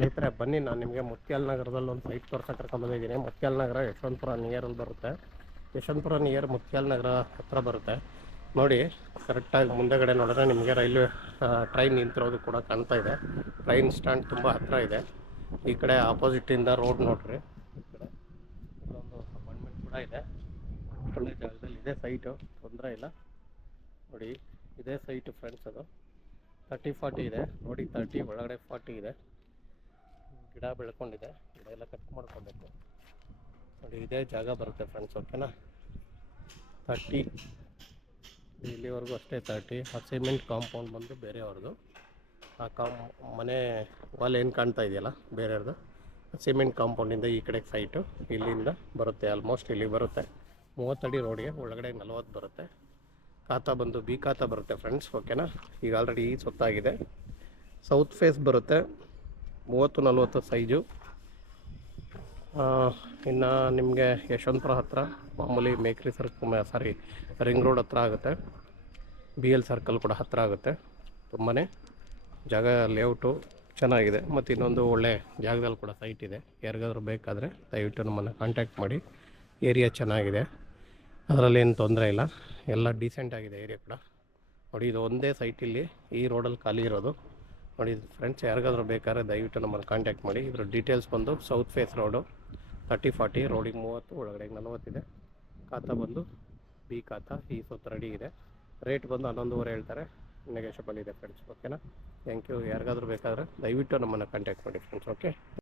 ಸ್ನೇಹಿತರೆ ಬನ್ನಿ, ನಾನು ನಿಮಗೆ ಮುತ್ಯಾಲ ನಗರದಲ್ಲಿ ಒಂದು ಸೈಟ್ ತೋರ್ಸಕ್ಕೆ ಕರ್ಕೊಂಡ್ಬಂದಿದ್ದೀನಿ. ಮುತ್ಯಾಲ ನಗರ ಯಶವಂತಪುರ ನಿಯರಲ್ಲಿ ಬರುತ್ತೆ. ಯಶವಂತಪುರ ನಿಯರ್ ಮುತ್ಯಾಲ ನಗರ ಹತ್ರ ಬರುತ್ತೆ. ನೋಡಿ, ಕರೆಕ್ಟಾಗಿ ಮುಂದೆಗಡೆ ನೋಡಿದ್ರೆ ನಿಮಗೆ ರೈಲ್ವೆ ಟ್ರೈನ್ ನಿಂತಿರೋದು ಕೂಡ ಕಾಣ್ತಾ ಇದೆ. ಟ್ರೈನ್ ಸ್ಟ್ಯಾಂಡ್ ತುಂಬ ಹತ್ತಿರ ಇದೆ. ಈ ಕಡೆ ಆಪೋಸಿಟಿಂದ ರೋಡ್ ನೋಡ್ರಿ, ಈ ಕಡೆ ಇಲ್ಲೊಂದು ಅಪಾರ್ಟ್ಮೆಂಟ್ ಕೂಡ ಇದೆ. ಒಳ್ಳೆ ಜಾಗದಲ್ಲಿ ಇದೆ ಸೈಟು, ತೊಂದರೆ ಇಲ್ಲ. ನೋಡಿ, ಇದೇ ಸೈಟು ಫ್ರೆಂಡ್ಸ್. ಅದು 30-40 ಇದೆ. ನೋಡಿ, 30 ಒಳಗಡೆ 40 ಇದೆ. ಗಿಡ ಬೆಳ್ಕೊಂಡಿದೆ, ಗಿಡ ಎಲ್ಲ ಕಟ್ ಮಾಡ್ಕೊಬೇಕು. ನೋಡಿ, ಇದೇ ಜಾಗ ಬರುತ್ತೆ ಫ್ರೆಂಡ್ಸ್. ಓಕೆನಾ, 30 ಇಲ್ಲಿವರೆಗೂ ಅಷ್ಟೇ. 30 ಆ ಸಿಮೆಂಟ್ ಕಾಂಪೌಂಡ್ ಬಂದು ಬೇರೆಯವ್ರದ್ದು. ಆ ಮನೆ ವಾಲ್ ಏನು ಕಾಣ್ತಾ ಇದೆಯಲ್ಲ ಬೇರೆಯವ್ರದ್ದು. ಸಿಮೆಂಟ್ ಕಾಂಪೌಂಡಿಂದ ಈ ಕಡೆ ಸೈಟು ಇಲ್ಲಿಂದ ಬರುತ್ತೆ. ಆಲ್ಮೋಸ್ಟ್ ಇಲ್ಲಿ ಬರುತ್ತೆ 30 ಅಡಿ ರೋಡ್ಗೆ, ಒಳಗಡೆ 40 ಬರುತ್ತೆ. ಖಾತಾ ಬಂದು ಬಿ ಖಾತಾ ಬರುತ್ತೆ ಫ್ರೆಂಡ್ಸ್. ಓಕೆನಾ, ಈಗ ಆಲ್ರೆಡಿ ಈ ಸುತ್ತಾಗಿದೆ. ಸೌತ್ ಫೇಸ್ ಬರುತ್ತೆ, 30-40 ಸೈಜು. ಇನ್ನು ನಿಮಗೆ ಯಶವಂತಪುರ ಹತ್ರ ಮಾಮೂಲಿ ಮೇಕ್ರಿ ರಿಂಗ್ ರೋಡ್ ಹತ್ರ ಆಗುತ್ತೆ. BL ಸರ್ಕಲ್ ಕೂಡ ಹತ್ರ ಆಗುತ್ತೆ. ತುಂಬಾ ಜಾಗ ಲೇಔಟು ಚೆನ್ನಾಗಿದೆ. ಮತ್ತು ಇನ್ನೊಂದು ಒಳ್ಳೆ ಜಾಗದಲ್ಲಿ ಕೂಡ ಸೈಟ್ ಇದೆ. ಯಾರಿಗಾದ್ರೂ ಬೇಕಾದರೆ ದಯವಿಟ್ಟು ನಮ್ಮನ್ನು ಕಾಂಟ್ಯಾಕ್ಟ್ ಮಾಡಿ. ಏರಿಯಾ ಚೆನ್ನಾಗಿದೆ, ಅದರಲ್ಲೇನು ತೊಂದರೆ ಇಲ್ಲ, ಎಲ್ಲ ಡೀಸೆಂಟ್ ಆಗಿದೆ ಏರಿಯಾ ಕೂಡ. ನೋಡಿ, ಇದು ಒಂದೇ ಸೈಟ್ ಇಲ್ಲಿ ಈ ರೋಡಲ್ಲಿ ಖಾಲಿ ಇರೋದು. ನೋಡಿ ಫ್ರೆಂಡ್ಸ್, ಯಾರಿಗಾದ್ರೂ ಬೇಕಾದ್ರೆ ದಯವಿಟ್ಟು ನಮ್ಮನ್ನು ಕಾಂಟ್ಯಾಕ್ಟ್ ಮಾಡಿ. ಇದ್ರ ಡೀಟೇಲ್ಸ್ ಬಂದು ಸೌತ್ ಫೇಸ್ ರೋಡು 30-40, ರೋಡಿಗೆ 30, ಒಳಗಡೆ 40 ಇದೆ. ಖಾತಾ ಬಂದು ಬಿ ಖಾತಾ. ಈ ಸುತ್ತ ರೆಡಿ ಇದೆ. ರೇಟ್ ಬಂದು 11.5 ಹೇಳ್ತಾರೆ, ನೆಗೋಷಿಯಬಲ್ ಇದೆ ಫ್ರೆಂಡ್ಸ್. ಓಕೆನಾ, ಥ್ಯಾಂಕ್ ಯು. ಯಾರಿಗಾದ್ರೂ ಬೇಕಾದರೆ ದಯವಿಟ್ಟು ನಮ್ಮನ್ನು ಕಾಂಟ್ಯಾಕ್ಟ್ ಮಾಡಿ ಫ್ರೆಂಡ್ಸ್. ಓಕೆ.